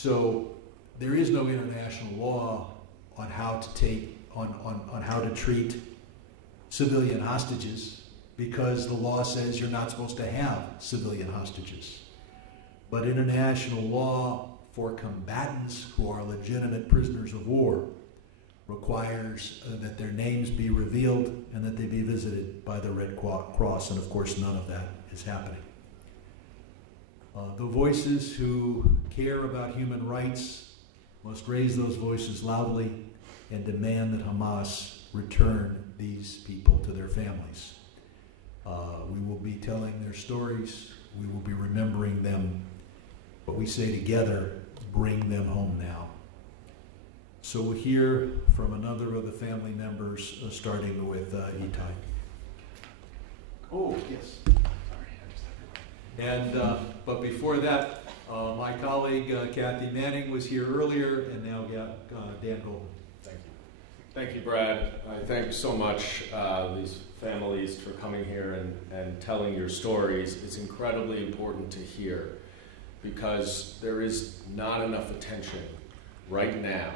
So there is no international law on how to treat civilian hostages, because the law says you're not supposed to have civilian hostages. But international law for combatants who are legitimate prisoners of war requires that their names be revealed and that they be visited by the Red Cross, and of course none of that is happening. The voices who care about human rights must raise those voices loudly and demand that Hamas return these people to their families. We will be telling their stories, we will be remembering them, but we say together, bring them home now. So we'll hear from another of the family members, starting with Itai. Oh, yes. And but before that, my colleague Kathy Manning was here earlier, and now Dan Goldman. Thank you. Thank you, Brad. I thank so much these families for coming here and telling your stories. It's incredibly important to hear, because there is not enough attention right now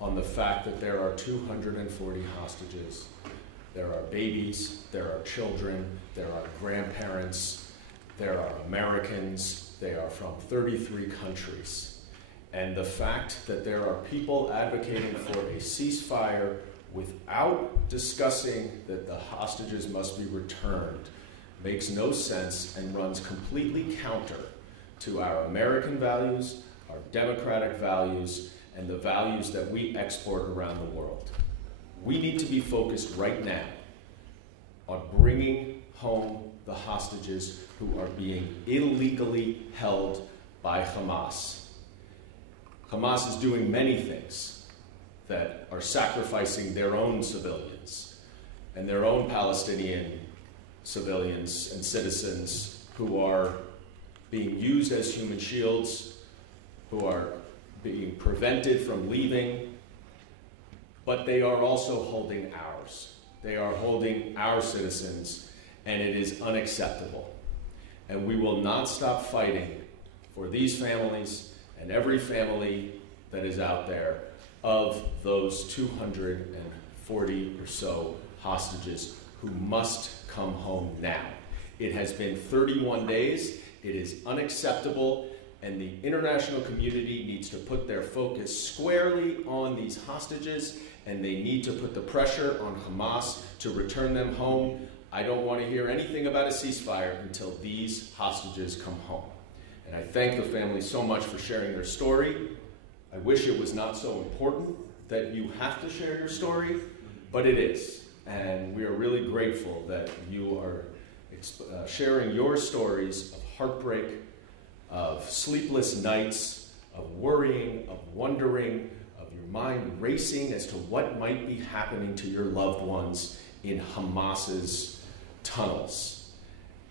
on the fact that there are 240 hostages. There are babies, there are children, there are grandparents, there are Americans, they are from 33 countries. And the fact that there are people advocating for a ceasefire without discussing that the hostages must be returned makes no sense and runs completely counter to our American values, our democratic values, and the values that we export around the world. We need to be focused right now on bringing home the hostages who are being illegally held by Hamas. Hamas is doing many things that are sacrificing their own civilians and their own Palestinian civilians and citizens who are being used as human shields, who are being prevented from leaving, but they are also holding ours. They are holding our citizens, and it is unacceptable. And we will not stop fighting for these families and every family that is out there of those 240 or so hostages who must come home now. It has been 31 days. It is unacceptable, and the international community needs to put their focus squarely on these hostages, and they need to put the pressure on Hamas to return them home. I don't want to hear anything about a ceasefire until these hostages come home. And I thank the families so much for sharing their story. I wish it was not so important that you have to share your story, but it is. And we are really grateful that you are sharing your stories of heartbreak, of sleepless nights, of worrying, of wondering, of your mind racing as to what might be happening to your loved ones in Hamas's tunnels.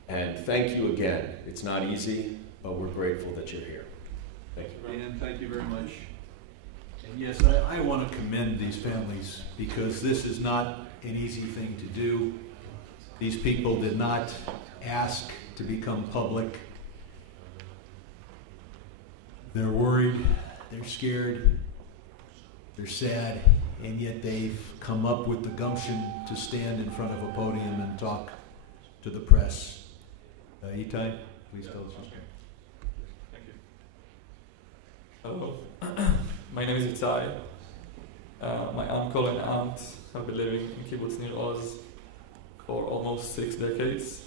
And thank you again. It's not easy, but we're grateful that you're here. Thank you. Dan, thank you very much. And yes, I want to commend these families, because this is not an easy thing to do. These people did not ask to become public. They're worried, they're scared, they're sad, and yet they've come up with the gumption to stand in front of a podium and talk to the press. Itai, please tell us something. Thank you. Hello, my name is Itai. My uncle and aunt have been living in Kibbutz Nir Oz for almost 6 decades.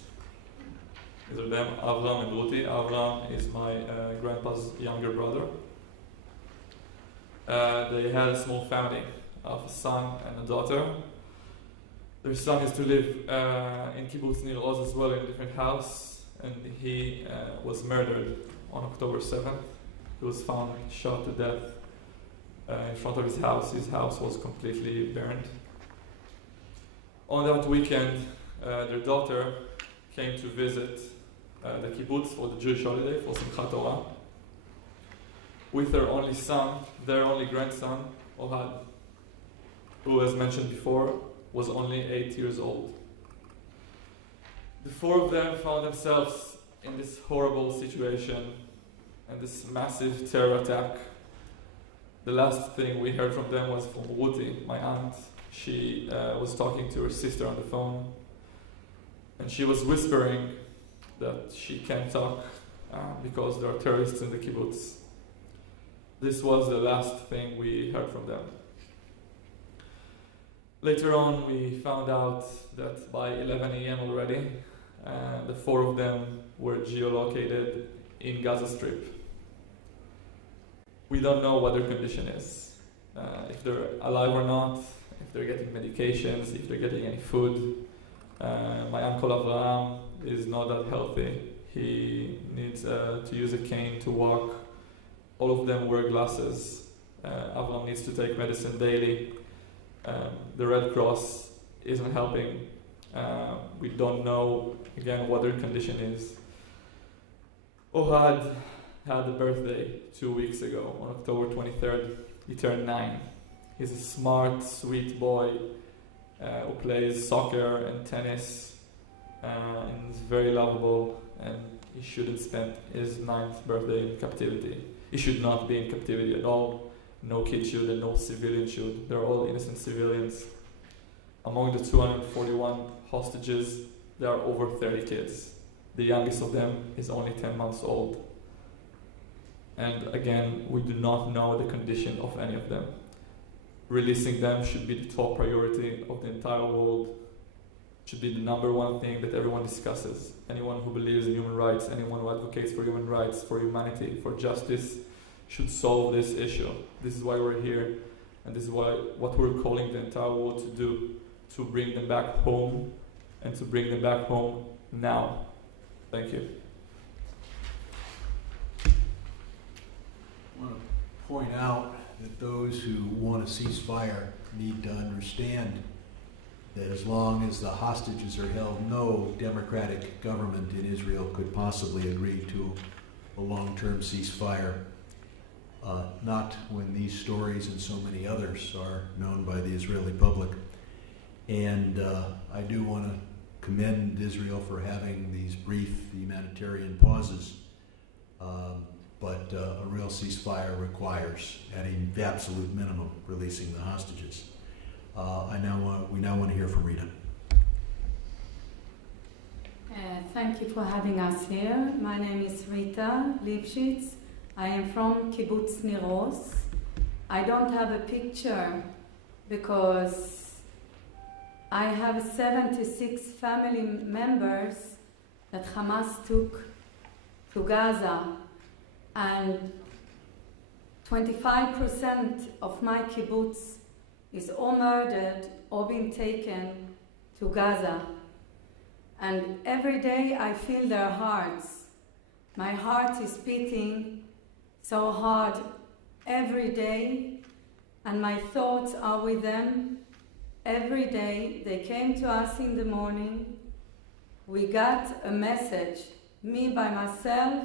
These are them, Avram and Ruti. Avram is my grandpa's younger brother. They had a small family of a son and a daughter. Their son is to live in Kibbutz Nir Oz as well, in a different house, and he was murdered on October 7th. He was found shot to death in front of his house. His house was completely burned. On that weekend, their daughter came to visit the kibbutz for the Jewish holiday, for Simchat Torah, with their only son, their only grandson, Ohad, who, as mentioned before, was only 8 years old. The four of them found themselves in this horrible situation and this massive terror attack The last thing we heard from them was from Ruti, my aunt. She was talking to her sister on the phone, and she was whispering that she can't talk because there are terrorists in the kibbutz. This was the last thing we heard from them. Later on, we found out that by 11 a.m. already, the 4 of them were geolocated in Gaza Strip. We don't know what their condition is, if they're alive or not, if they're getting medications, if they're getting any food. My uncle Avraham is not that healthy. He needs to use a cane to walk. All of them wear glasses. Avraham needs to take medicine daily. The Red Cross isn't helping. We don't know, again, what their condition is. Ohad had a birthday 2 weeks ago, on October 23rd. He turned 9. He's a smart, sweet boy who plays soccer and tennis, and is very lovable, and he shouldn't spend his 9th birthday in captivity. He should not be in captivity at all. No kid should and no civilian should. They're all innocent civilians. Among the 241 hostages, there are over 30 kids. The youngest of them is only 10 months old. And again, we do not know the condition of any of them. Releasing them should be the top priority of the entire world. Should be the number one thing that everyone discusses. Anyone who believes in human rights, anyone who advocates for human rights, for humanity, for justice, should solve this issue. This is why we're here, and this is what we're calling the entire world to do, to bring them back home, and to bring them back home now. Thank you. I want to point out that those who want a ceasefire need to understand that as long as the hostages are held, no democratic government in Israel could possibly agree to a long-term ceasefire. Not when these stories and so many others are known by the Israeli public. And I do want to commend Israel for having these brief humanitarian pauses. But a real ceasefire requires, at an absolute minimum, releasing the hostages. We now want to hear from Rita. Thank you for having us here. My name is Rita Lipschitz. I am from Kibbutz Nir Oz. I don't have a picture because I have 76 family members that Hamas took to Gaza, and 25% of my kibbutz is or murdered or being taken to Gaza. And every day I feel their hearts. My heart is beating so hard every day, and my thoughts are with them every day. They came to us in the morning. We got a message. Me by myself,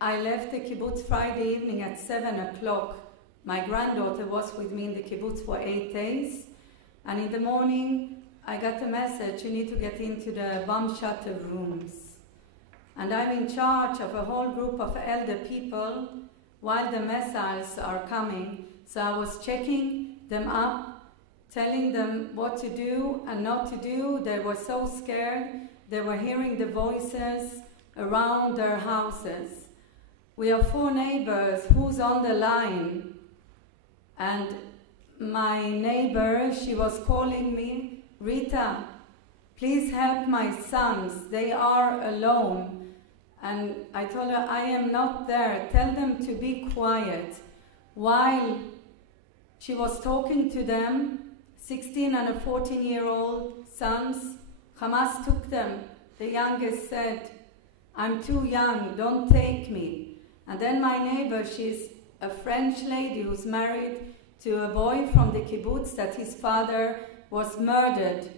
I left the kibbutz Friday evening at 7 o'clock. My granddaughter was with me in the kibbutz for 8 days. And in the morning, I got a message, you need to get into the bomb shelter rooms. And I'm in charge of a whole group of elder people while the missiles are coming. So I was checking them up, telling them what to do and not to do. They were so scared. They were hearing the voices around their houses. We have 4 neighbors who's on the line. And my neighbor, she was calling me, Rita, please help my sons. They are alone. And I told her, I am not there. Tell them to be quiet. While she was talking to them, 16 and a 14-year-old sons, Hamas took them. The youngest said, I'm too young, don't take me. And then my neighbor, she's a French lady who's married to a boy from the kibbutz that his father was murdered.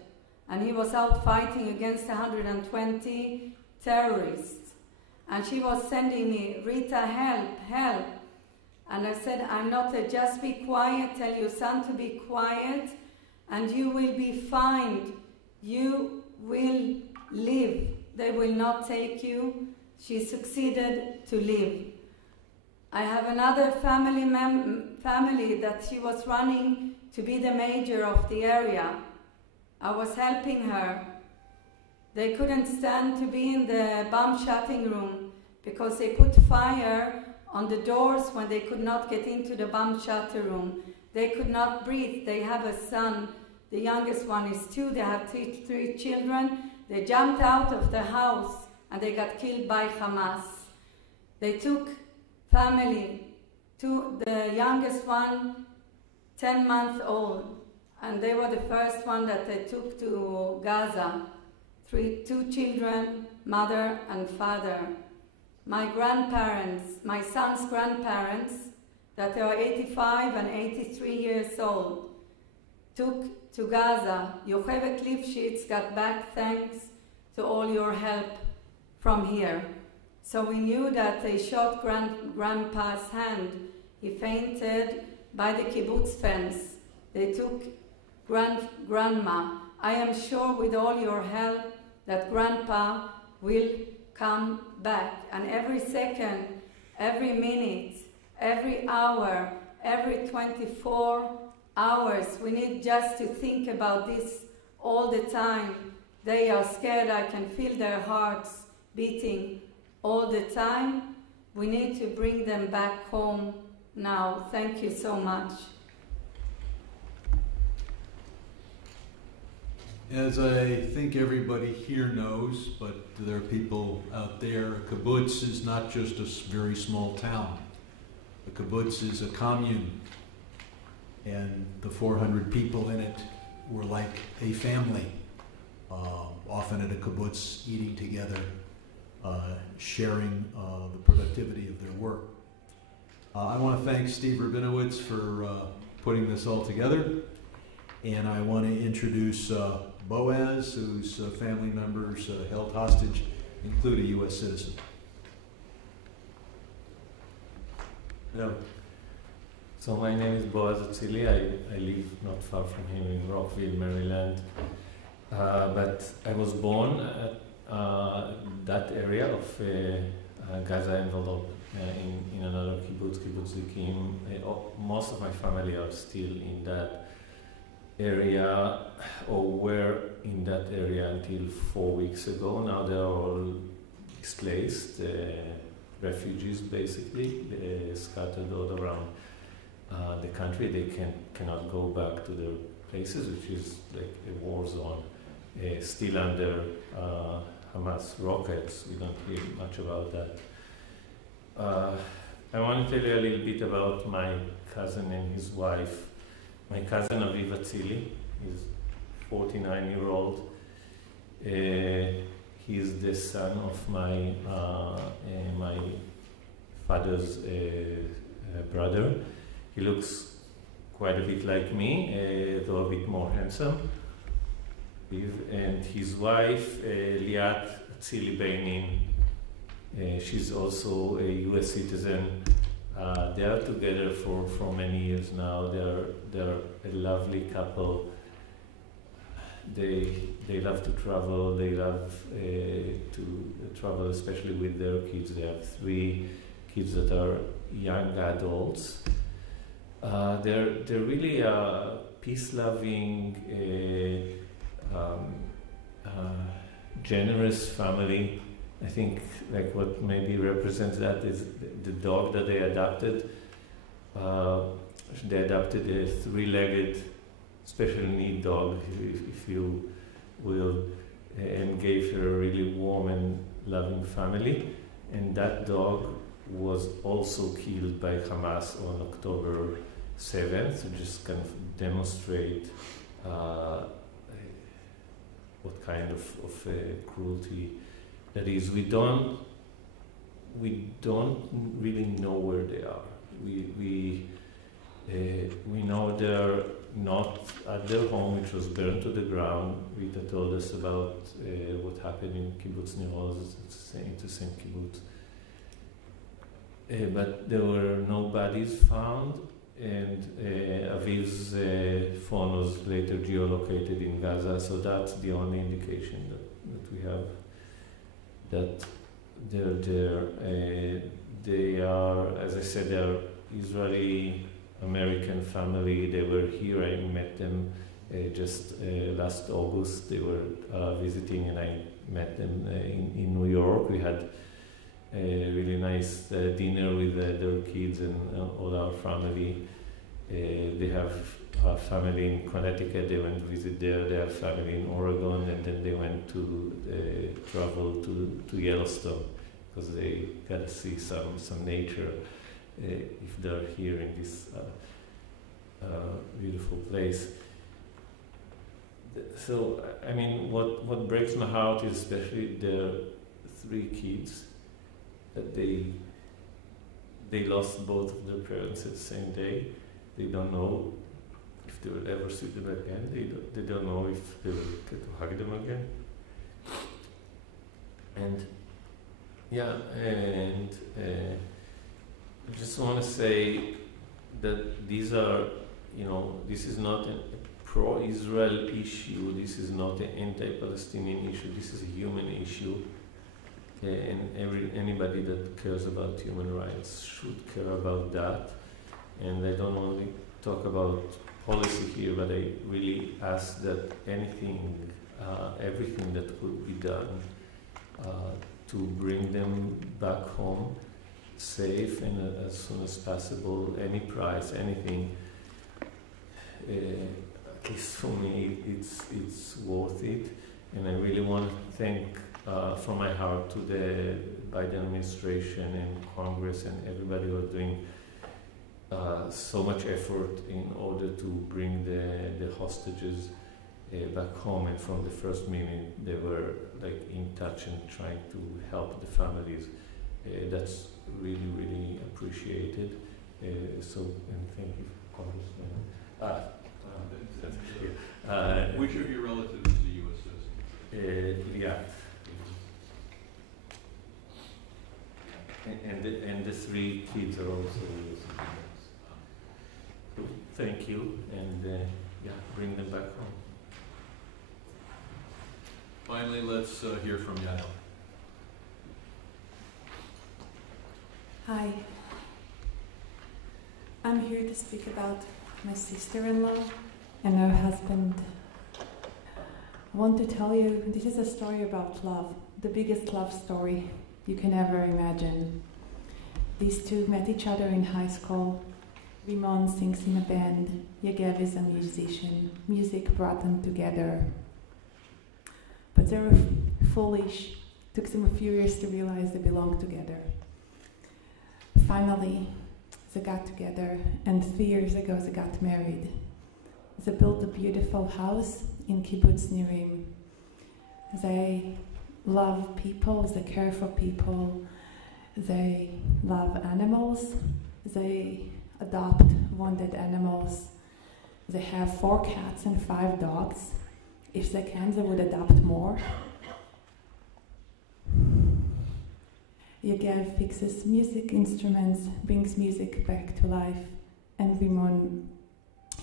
And he was out fighting against 120 terrorists. And she was sending me, Rita, help, help. And I said, I'm not just be quiet, tell your son to be quiet, and you will be fine. You will live. They will not take you. She succeeded to live. I have another family that she was running to be the mayor of the area. I was helping her. They couldn't stand to be in the bomb shutting room because they put fire on the doors when they could not get into the bomb shutter room. They could not breathe. They have a son. The youngest one is 2. They have three children. They jumped out of the house and they got killed by Hamas. They took family to the youngest one, 10 months old, and they were the first one that they took to Gaza. 2 children, mother and father. My grandparents, my son's grandparents, that are 85 and 83 years old, took to Gaza. Yocheved Lifshitz got back thanks to all your help from here. So we knew that they shot Grandpa's hand. He fainted by the kibbutz fence. They took Grandma. I am sure with all your help that Grandpa will come back. And every second, every minute, every hour, every 24 hours, we need just to think about this all the time. They are scared. I can feel their hearts beating all the time. We need to bring them back home now. Thank you so much. As I think everybody here knows, but there are people out there, a kibbutz is not just a very small town. A kibbutz is a commune, and the 400 people in it were like a family, often at a kibbutz, eating together, sharing the productivity of their work. I want to thank Steve Rabinowitz for putting this all together, and I want to introduce Boaz, whose family members held hostage include a U.S. citizen. Hello. So my name is Boaz Atzili. I live not far from him in Rockville, Maryland. But I was born at that area of Gaza envelope in another kibbutz Zikim. Most of my family are still in that area, or were in that area until 4 weeks ago. Now they are all displaced, refugees basically, scattered all around the country. They cannot go back to their places, which is like a war zone, still under Hamas rockets. We don't hear much about that. I want to tell you a little bit about my cousin and his wife. My cousin Aviv Atzili is 49-year-old. He's the son of my father's brother. He looks quite a bit like me, though a bit more handsome. And his wife, Liat Atzili Beinin, she's also a U.S. citizen. They are together for many years now. They're a lovely couple. They love to travel. They love to travel, especially with their kids. They have 3 kids that are young adults. They're really a peace-loving, generous family. I think like what maybe represents that is the dog that they adopted. They adopted a 3-legged special need dog, if you will, and gave her a really warm and loving family. And that dog was also killed by Hamas on October 7th, to just kind of demonstrate what kind of cruelty that is. We don't really know where they are. We know they're not at their home, which was burned to the ground. Rita told us about what happened in Kibbutz Nir Oz. It's the same kibbutz. But there were no bodies found, and Aviv's phone was later geolocated in Gaza, so that's the only indication that we have that they're there. they are, as I said, they are Israeli-American family. They were here. I met them just last August. They were visiting, and I met them in New York. We had a really nice dinner with their kids and all our family. They have a family in Connecticut. They went to visit there. They have family in Oregon, and then they went to travel to Yellowstone because they got to see some nature if they're here in this beautiful place. So, I mean, what breaks my heart is especially their 3 kids, that they lost both of their parents at the same day. They don't know if they will ever see them again. They don't know if they will get to hug them again. And yeah, and I just want to say that these are, this is not a pro-Israel issue. This is not an anti-Palestinian issue. This is a human issue. And anybody that cares about human rights should care about that. And I don't only talk about policy here, but I really ask that everything that could be done to bring them back home safe and as soon as possible, any price, anything. At least for me, it's worth it. And I really want to thank from my heart to the Biden administration and Congress and everybody who are doing so much effort in order to bring the hostages back home. And from the first minute, they were in touch and trying to help the families. That's really, really appreciated. And thank you, Congressman. Which of your relatives is a U.S. citizen? Yeah. And the 3 kids are also U.S. citizens. So thank you, and bring them back home. Finally, let's hear from Yael. Hi. I'm here to speak about my sister-in-law and her husband. I want to tell you, this is a story about love, the biggest love story you can ever imagine. These 2 met each other in high school. Rimon sings in a band, Yegev is a musician. Music brought them together. But they were foolish. It took them a few years to realize they belonged together. Finally, they got together, and 3 years ago they got married. They built a beautiful house in Kibbutz Nirim. They love people, they care for people, they love animals, they adopt wounded animals. They have 4 cats and 5 dogs. If they can, they would adopt more. Yegev fixes music instruments, brings music back to life, and Rimon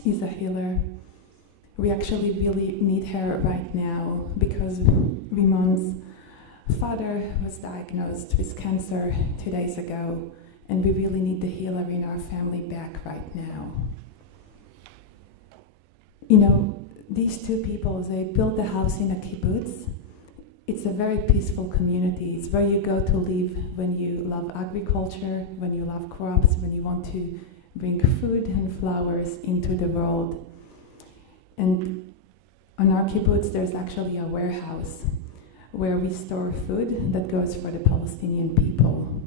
is a healer. We actually really need her right now because Rimon's father was diagnosed with cancer 2 days ago, and we really need the healer in our family back right now. These 2 people, they built a house in a kibbutz. It's a very peaceful community. It's where you go to live when you love agriculture, when you love crops, when you want to bring food and flowers into the world. And on our kibbutz, there's actually a warehouse where we store food that goes for the Palestinian people.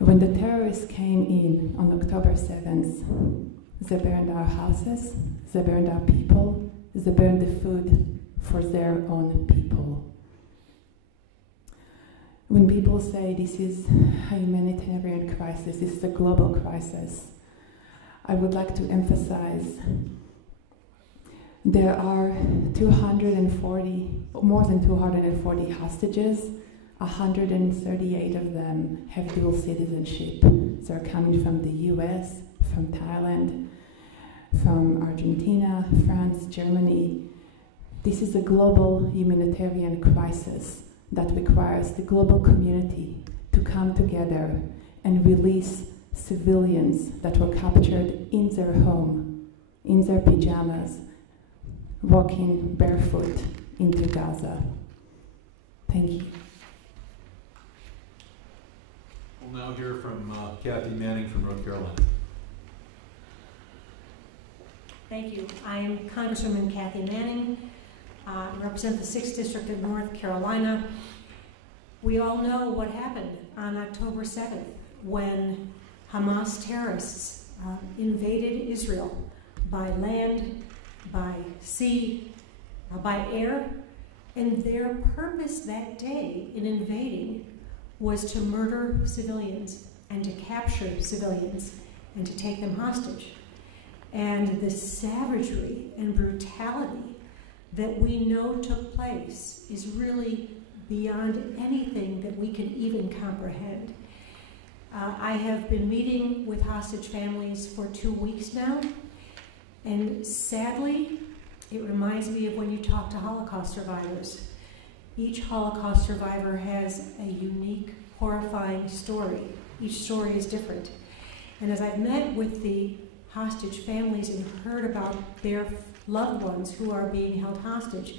When the terrorists came in on October 7th, they burned our houses, they burned our people, they burned the food for their own people. When people say this is a humanitarian crisis, this is a global crisis, I would like to emphasize there are more than 240 hostages. 138 of them have dual citizenship. They're coming from the US, from Thailand, from Argentina, France, Germany. This is a global humanitarian crisis that requires the global community to come together and release civilians that were captured in their home, in their pajamas, walking barefoot into Gaza. Thank you. We'll now hear from Kathy Manning from North Carolina. Thank you. I am Congresswoman Kathy Manning. I represent the 6th District of North Carolina. We all know what happened on October 7th when Hamas terrorists invaded Israel by land, by sea, by air, and their purpose that day in invading was to murder civilians and to capture civilians and to take them hostage. And the savagery and brutality that we know took place is really beyond anything that we can even comprehend. I have been meeting with hostage families for 2 weeks now, and sadly, it reminds me of when you talk to Holocaust survivors. Each Holocaust survivor has a unique, horrifying story. Each story is different. And as I've met with the hostage families and heard about their loved ones who are being held hostage,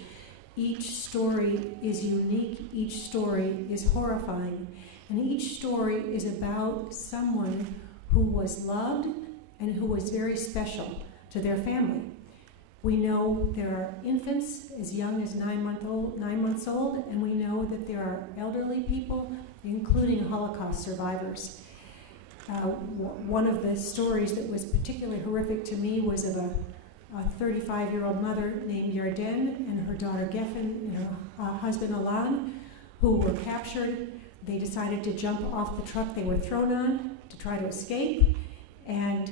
each story is unique, each story is horrifying, and each story is about someone who was loved and who was very special to their family. We know there are infants as young as 9 months old, and we know that there are elderly people, including Holocaust survivors. One of the stories that was particularly horrific to me was of a 35-year-old mother named Yarden and her daughter Geffen and her husband Alan, who were captured. They decided to jump off the truck they were thrown on to try to escape, and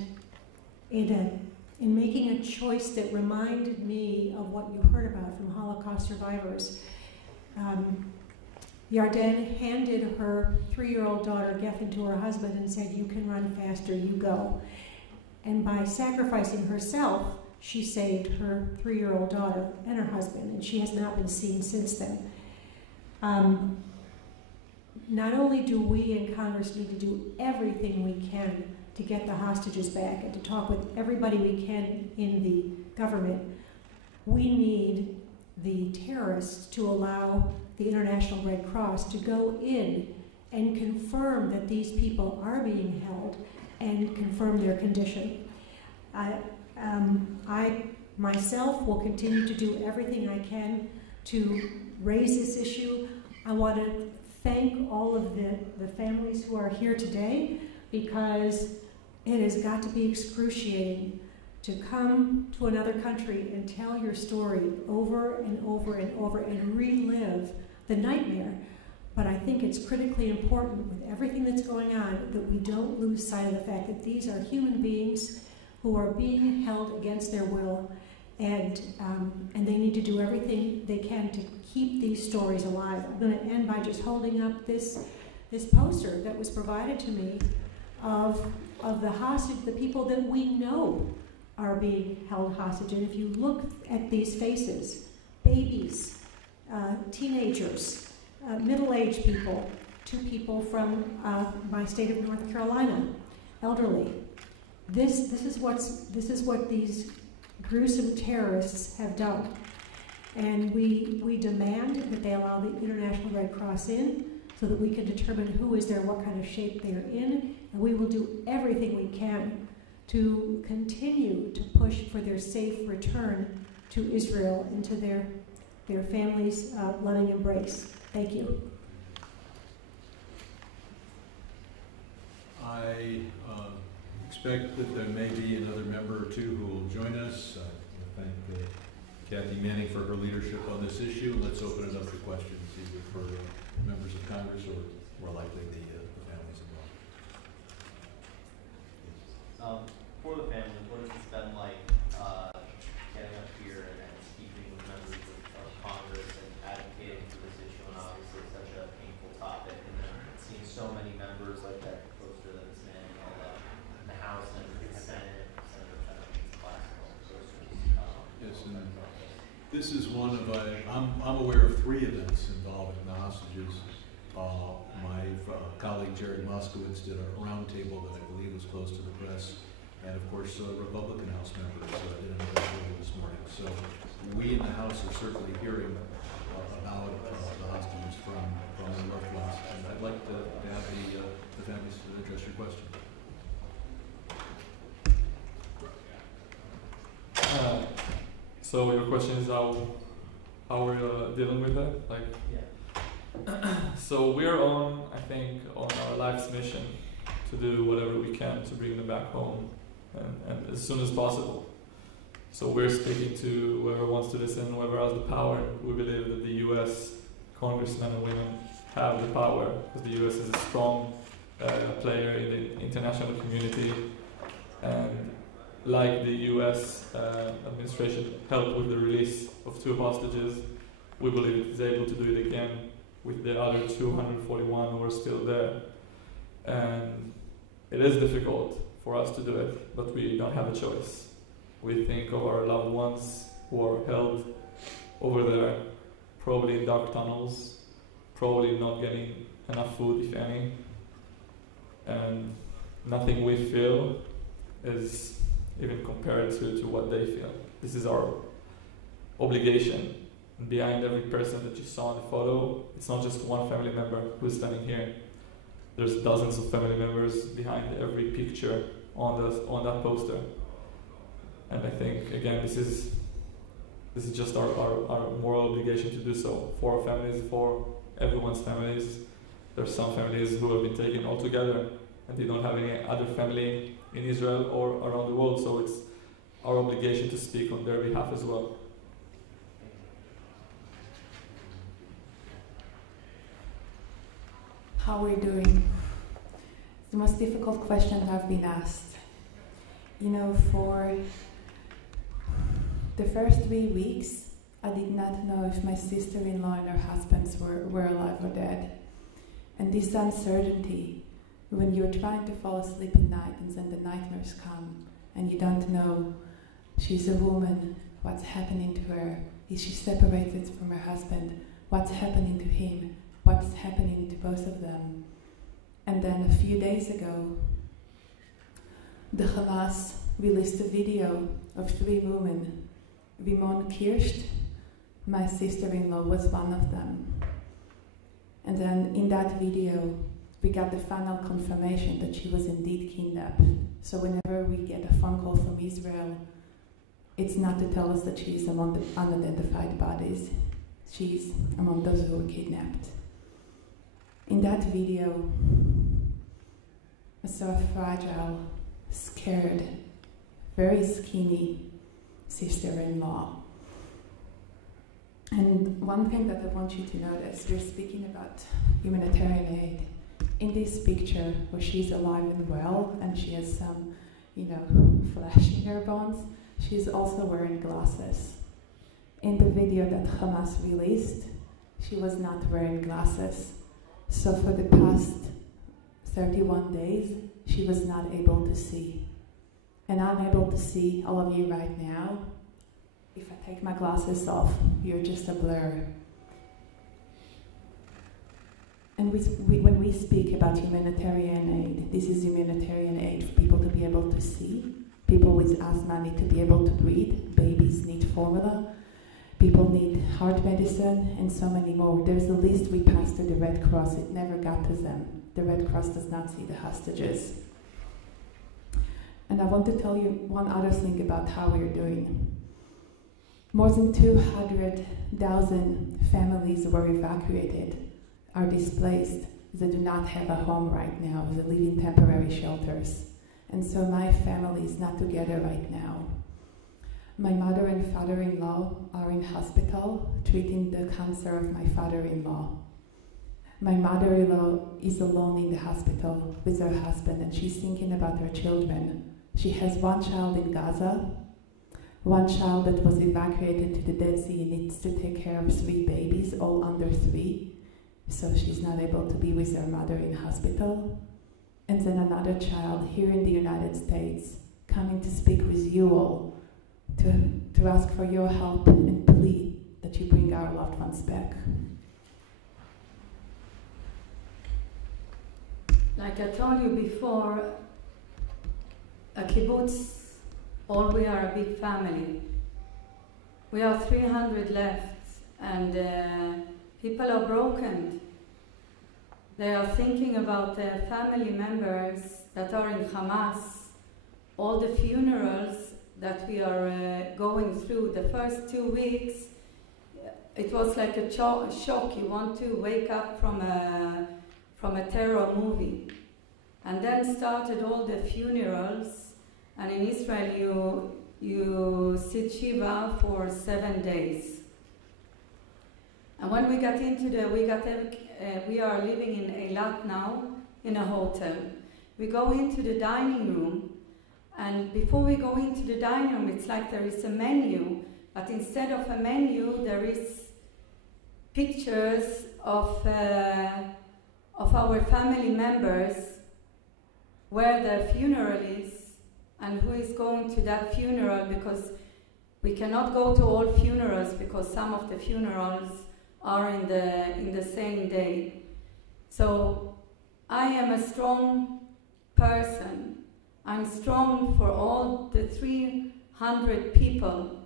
in making a choice that reminded me of what you heard about from Holocaust survivors, Yarden handed her 3-year-old daughter Geffen to her husband and said, "You can run faster, you go." And by sacrificing herself, she saved her 3-year-old daughter and her husband, and she has not been seen since then. Not only do we in Congress need to do everything we can to get the hostages back and to talk with everybody we can in the government, we need the terrorists to allow the International Red Cross to go in and confirm that these people are being held and confirm their condition. I myself will continue to do everything I can to raise this issue. I want to thank all of the families who are here today, because it has got to be excruciating to come to another country and tell your story over and over and over and relive the nightmare. But I think it's critically important with everything that's going on that we don't lose sight of the fact that these are human beings who are being held against their will, and they need to do everything they can to keep these stories alive. I'm going to end by just holding up this poster that was provided to me of the hostage, the people that we know are being held hostage. And if you look at these faces, babies, teenagers, middle-aged people, 2 people from my state of North Carolina, elderly. This is what these gruesome terrorists have done. And we demand that they allow the International Red Cross in so that we can determine who is there, what kind of shape they are in, and we will do everything we can to continue to push for their safe return to Israel and to their families' loving embrace. Thank you. I expect that there may be another member or two who will join us. I thank Kathy Manning for her leadership on this issue. Let's open it up to questions, either for members of Congress or more likely the families involved. For the families, what has it been like getting up here and speaking with members of Congress and advocating for this issue, and obviously such a painful topic, and then seeing so many members like that poster that this man held up in the House and the Senate, Senator Fetterman's classical posters. Yes, and this is one of I'm aware of 3 events involving the hostages. My colleague Jared Moskowitz did a roundtable that I believe was close to the press, and of course Republican House members did another table this morning. So we in the House are certainly hearing about the hostages from their loved ones, and I'd like to have the families address your question. So your question is how we're dealing with that? Like, Yeah. so we're on our life's mission to do whatever we can to bring them back home, and as soon as possible. So we're speaking to whoever wants to listen, whoever has the power. We believe that the U.S. congressmen and women have the power, because the U.S. is a strong player in the international community, and like the U.S. administration helped with the release of 2 hostages, we believe it is able to do it again with the other 241 who are still there. And it is difficult for us to do it, but we don't have a choice. We think of our loved ones who are held over there, probably in dark tunnels, probably not getting enough food, if any, and nothing we feel is even compared to what they feel. This is our obligation. And behind every person that you saw in the photo, it's not just one family member who's standing here. There's dozens of family members behind every picture on that poster. And I think, again, this is just our moral obligation to do so for our families, for everyone's families. There's some families who have been taken altogether, and they don't have any other family in Israel or around the world, so it's our obligation to speak on their behalf as well. How we're doing? The most difficult question that I've been asked. You know, for the first 3 weeks, I did not know if my sister-in-law and her husbands were alive or dead. And this uncertainty, when you're trying to fall asleep at night and then the nightmares come and you don't know, she's a woman, what's happening to her? Is she separated from her husband? What's happening to him? What's happening to both of them? And then a few days ago, the Hamas released a video of 3 women. Rimon Kirsht, my sister-in-law, was one of them. And then in that video, we got the final confirmation that she was indeed kidnapped. So whenever we get a phone call from Israel, it's not to tell us that she is among the unidentified bodies. She's among those who were kidnapped. In that video, I saw a fragile, scared, very skinny sister-in-law. And one thing that I want you to notice, we're speaking about humanitarian aid. In this picture, where she's alive and well, and she has some, flesh in her bones, she's also wearing glasses. In the video that Hamas released, she was not wearing glasses. So for the past 31 days, she was not able to see. And I'm able to see all of you right now. If I take my glasses off, you're just a blur. And when we speak about humanitarian aid, this is humanitarian aid for people to be able to see. People with asthma need to be able to breathe. Babies need formula. People need heart medicine, and so many more. There's a list we passed to the Red Cross. It never got to them. The Red Cross does not see the hostages. And I want to tell you one other thing about how we're doing. More than 200,000 families were evacuated, are displaced. They do not have a home right now. They live in temporary shelters. And so my family is not together right now. My mother and father-in-law are in hospital treating the cancer of my father-in-law. My mother-in-law is alone in the hospital with her husband, and she's thinking about her children. She has 1 child in Gaza, 1 child that was evacuated to the Dead Sea and needs to take care of 3 babies, all under 3. So she's not able to be with her mother in hospital. And then another child here in the United States coming to speak with you all to ask for your help and plead that you bring our loved ones back. Like I told you before, a kibbutz, all we are a big family. We are 300 left, and people are broken. They are thinking about their family members that are in Hamas, all the funerals that we are going through. The first 2 weeks, it was like a shock. You want to wake up from a terror movie. And then started all the funerals, and in Israel you sit Shiva for 7 days. And when we got into we are living in Eilat now, in a hotel. We go into the dining room, and before we go into the dining room, it's like there is a menu, but instead of a menu, there is pictures of our family members, where their funeral is, and who is going to that funeral, because we cannot go to all funerals because some of the funerals are in the same day. So I am a strong person. I'm strong for all the 300 people,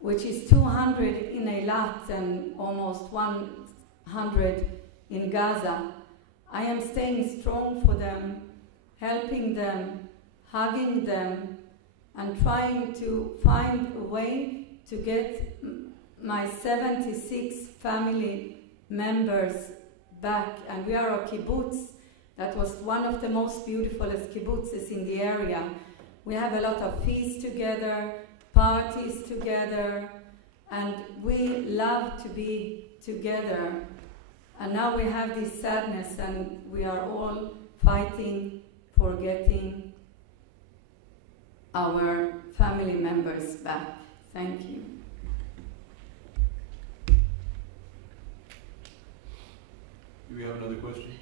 which is 200 in Eilat and almost 100 in Gaza. I am staying strong for them, helping them, hugging them, and trying to find a way to get my 76 family members back. And we are a kibbutz that was one of the most beautiful kibbutzes in the area. We have a lot of feasts together, parties together, and we love to be together. And now we have this sadness, and we are all fighting for getting our family members back. Thank you. Do we have another question?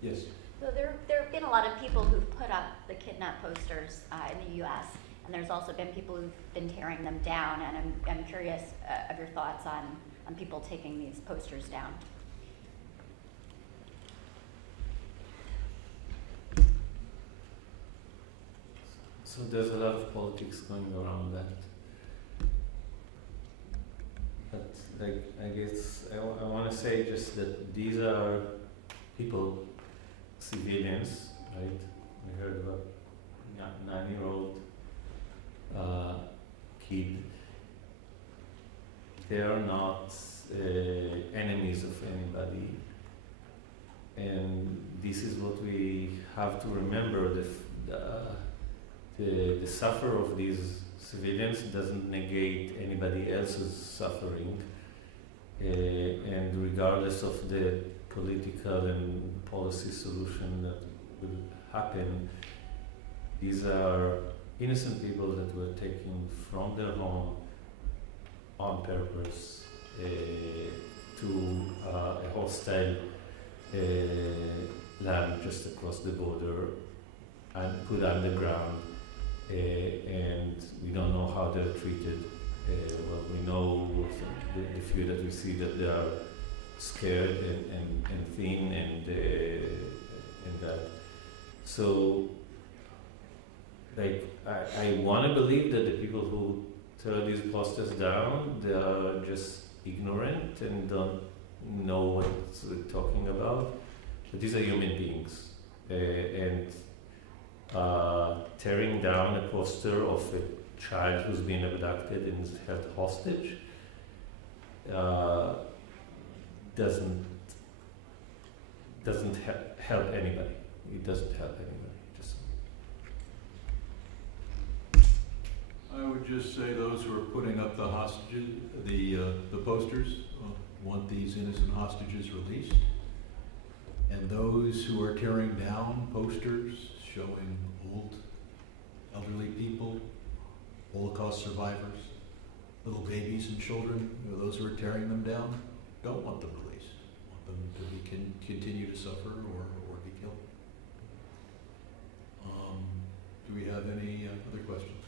Yes. So there have been a lot of people who've put up the kidnap posters in the U.S., and there's also been people who've been tearing them down, and I'm curious of your thoughts on people taking these posters down. So there's a lot of politics going around that. But I guess I want to say just that these are people, civilians, right? We heard about a 9-year-old kid. They are not enemies of anybody. And this is what we have to remember. The suffer of these civilians doesn't negate anybody else's suffering. And regardless of the political and policy solution that will happen, these are innocent people that were taken from their home on purpose to a hostile land just across the border and put underground, and we don't know how they're treated. Well, we know the few that we see that they are scared and thin and that. So, like, I want to believe that the people who tear these posters down, they are just ignorant and don't know what we're talking about. But these are human beings, and tearing down a poster of a child who's been abducted and is held hostage doesn't help anybody. It doesn't help anybody. I would just say those who are putting up the hostages, the posters, want these innocent hostages released, and those who are tearing down posters showing old, elderly people, Holocaust survivors, little babies and children, those who are tearing them down, don't want them released. Want them to continue to suffer or be killed. Do we have any other questions?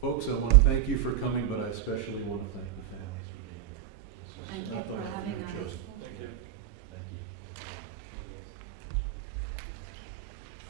Folks, I want to thank you for coming, but I especially want to thank the families for being here. Thank you. not the for one having you us. chose.